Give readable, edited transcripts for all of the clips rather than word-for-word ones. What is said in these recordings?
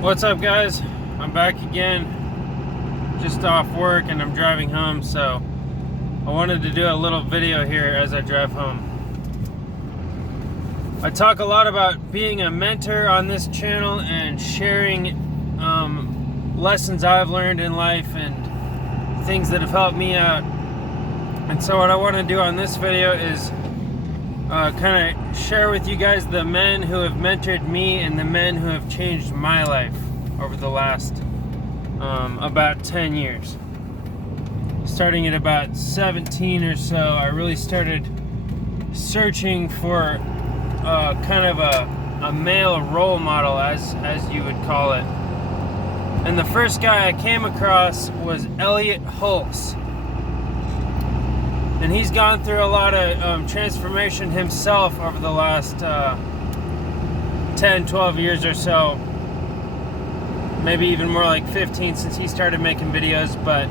What's up, guys? I'm back again, just off work, and I'm driving home, so I wanted to do a little video here as I drive home. I talk a lot about being a mentor on this channel and sharing lessons I've learned in life and things that have helped me out. And so what I want to do on this video is kind of share with you guys the men who have mentored me and the men who have changed my life over the last about 10 years. Starting at about 17 or so, I really started searching for kind of a male role model, as you would call it. And the first guy I came across was Elliot Hulse. And he's gone through a lot of transformation himself over the last 10, 12 years or so. Maybe even more like 15 since he started making videos. But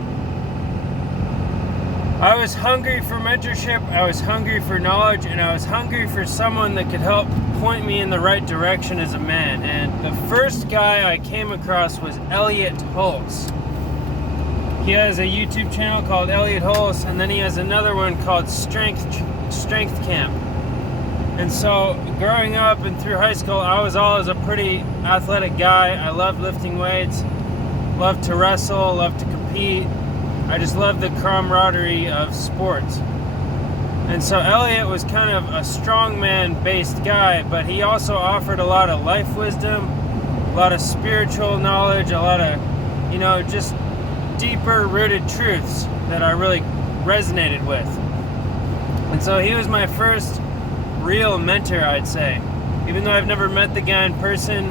I was hungry for mentorship, I was hungry for knowledge, and I was hungry for someone that could help point me in the right direction as a man. And the first guy I came across was Elliot Hulse. He has a YouTube channel called Elliot Hulse, and then he has another one called Strength Camp. And so growing up and through high school, I was always a pretty athletic guy. I loved lifting weights, loved to wrestle, loved to compete. I just loved the camaraderie of sports. And so Elliot was kind of a strongman based guy, but he also offered a lot of life wisdom, a lot of spiritual knowledge, a lot of, just deeper rooted truths that I really resonated with. And so he was my first real mentor, I'd say. Even though I've never met the guy in person,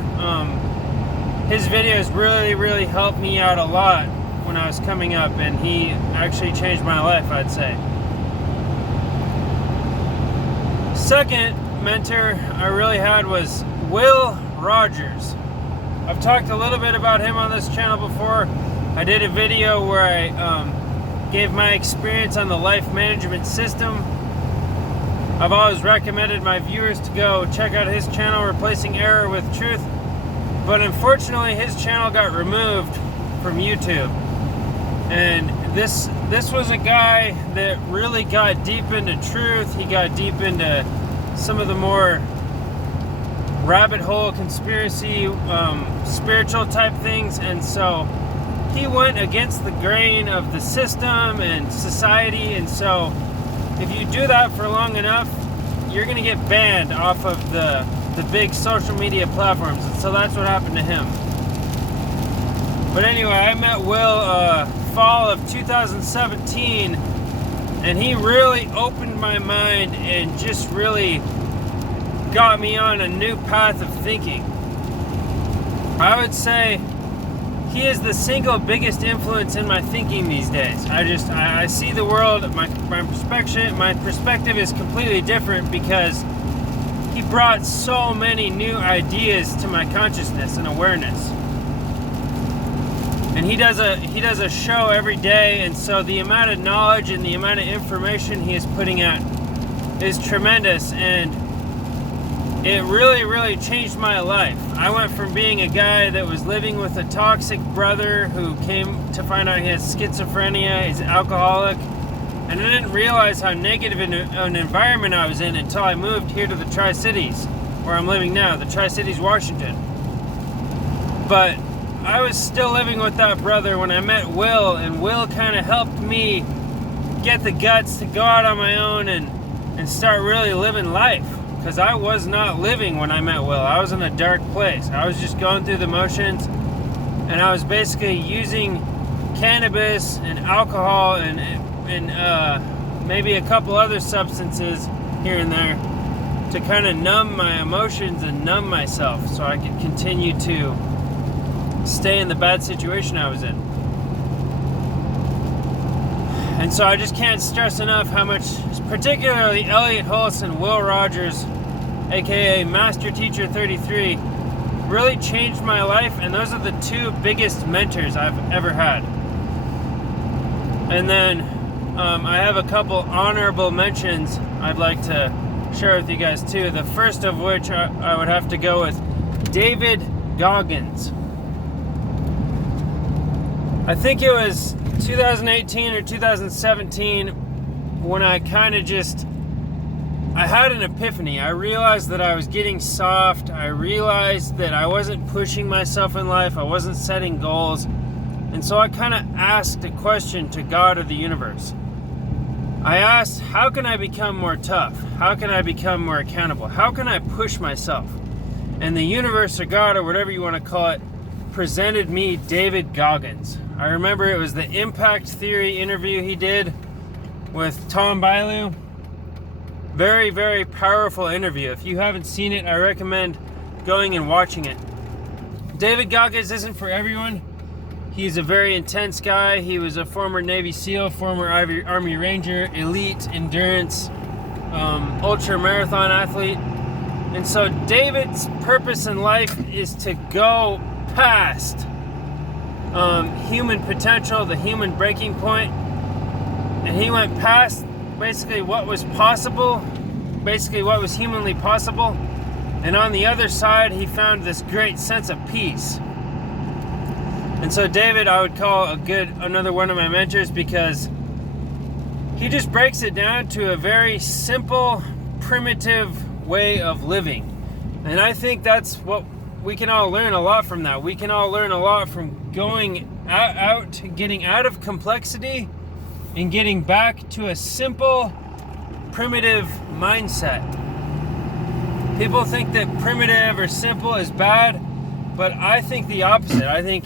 his videos really helped me out a lot when I was coming up, and he actually changed my life, I'd say. Second mentor I really had was Will Rogers. I've talked a little bit about him on this channel before. I did a video where I gave my experience on the life management system. I've always recommended my viewers to go check out his channel, Replacing Error with Truth. But unfortunately, his channel got removed from YouTube. And this was a guy that really got deep into truth. He got deep into some of the more rabbit hole conspiracy, spiritual type things. And so he went against the grain of the system and society. And so if you do that for long enough, you're going to get banned off of the big social media platforms. And so that's what happened to him. But anyway, I met Will fall of 2017, and he really opened my mind and just really got me on a new path of thinking. I would say he is the single biggest influence in my thinking these days. I see the world, my perspective is completely different because he brought so many new ideas to my consciousness and awareness. And he does a show every day, and so the amount of knowledge and the amount of information he is putting out is tremendous, and it really changed my life. I went from being a guy that was living with a toxic brother who came to find out he has schizophrenia, he's an alcoholic, and I didn't realize how negative an environment I was in until I moved here to the Tri-Cities, where I'm living now, the Tri-Cities, Washington. But I was still living with that brother when I met Will, and Will kind of helped me get the guts to go out on my own and start really living life. Because I was not living when I met Will. I was in a dark place. I was just going through the motions, and I was basically using cannabis and alcohol and maybe a couple other substances here and there to kind of numb my emotions and numb myself so I could continue to stay in the bad situation I was in. And so I just can't stress enough how much, particularly Elliot Hulse and Will Rogers, aka Master Teacher 33, really changed my life, and those are the two biggest mentors I've ever had. And then I have a couple honorable mentions I'd like to share with you guys too. The first of which I would have to go with David Goggins. I think it was 2018 or 2017 when I kind of I had an epiphany. I realized that I was getting soft. I realized that I wasn't pushing myself in life. I wasn't setting goals. And so I kind of asked a question to God or the universe. I asked, how can I become more tough? How can I become more accountable? How can I push myself? And the universe or God or whatever you want to call it presented me David Goggins. I remember it was the Impact Theory interview he did with Tom Bilyeu. Very, very powerful interview. If you haven't seen it, I recommend going and watching it. David Goggins isn't for everyone. He's a very intense guy. He was a former Navy SEAL, former Army Ranger, elite endurance, ultra marathon athlete. And so David's purpose in life is to go past human potential, the human breaking point. And he went past basically what was possible, basically what was humanly possible. And on the other side, he found this great sense of peace. And so David, I would call another one of my mentors, because he just breaks it down to a very simple, primitive way of living. And I think that's what we can all learn a lot from that. We can all learn a lot from going out, getting out of complexity and getting back to a simple, primitive mindset. People think that primitive or simple is bad, but I think the opposite. I think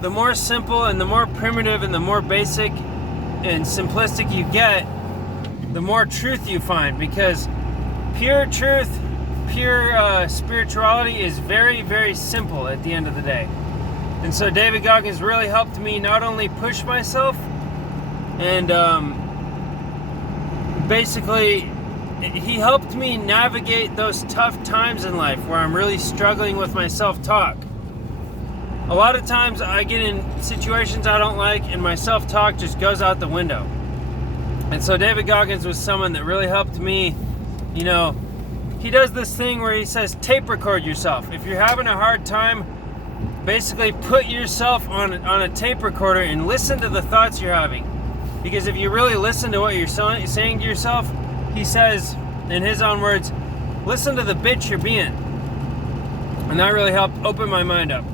the more simple and the more primitive and the more basic and simplistic you get, the more truth you find, because pure truth, pure spirituality is very, very simple at the end of the day. And so David Goggins really helped me not only push myself and basically he helped me navigate those tough times in life where I'm really struggling with my self-talk. A lot of times I get in situations I don't like and my self-talk just goes out the window. And so David Goggins was someone that really helped me. You know, he does this thing where he says tape record yourself. If you're having a hard time, basically put yourself on a tape recorder and listen to the thoughts you're having. Because if you really listen to what you're saying to yourself, he says, in his own words, listen to the bitch you're being. And that really helped open my mind up.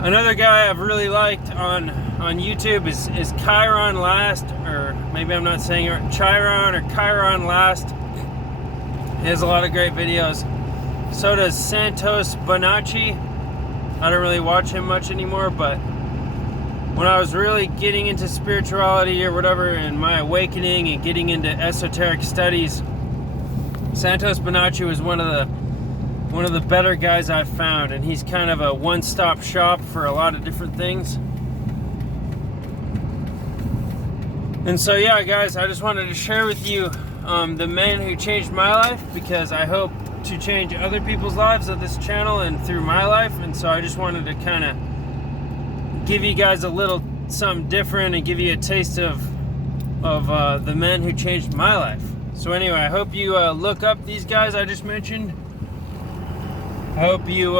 Another guy I've really liked on YouTube is Chiron Last, or maybe I'm not saying it right, Chiron Last. He has a lot of great videos. So does Santos Bonacci. I don't really watch him much anymore, but when I was really getting into spirituality or whatever, and my awakening and getting into esoteric studies, Santos Bonacci was one of the better guys I've found, and he's kind of a one-stop shop for a lot of different things. And so yeah, guys, I just wanted to share with you the men who changed my life, because I hope to change other people's lives of this channel and through my life. And so I just wanted to kind of give you guys a little something different and give you a taste of the men who changed my life. So anyway, I hope you look up these guys I just mentioned. I hope you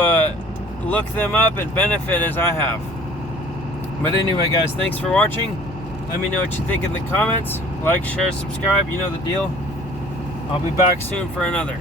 look them up and benefit as I have. But anyway, guys, thanks for watching. Let me know what you think in the comments. Like, share, subscribe, you know the deal. I'll be back soon for another.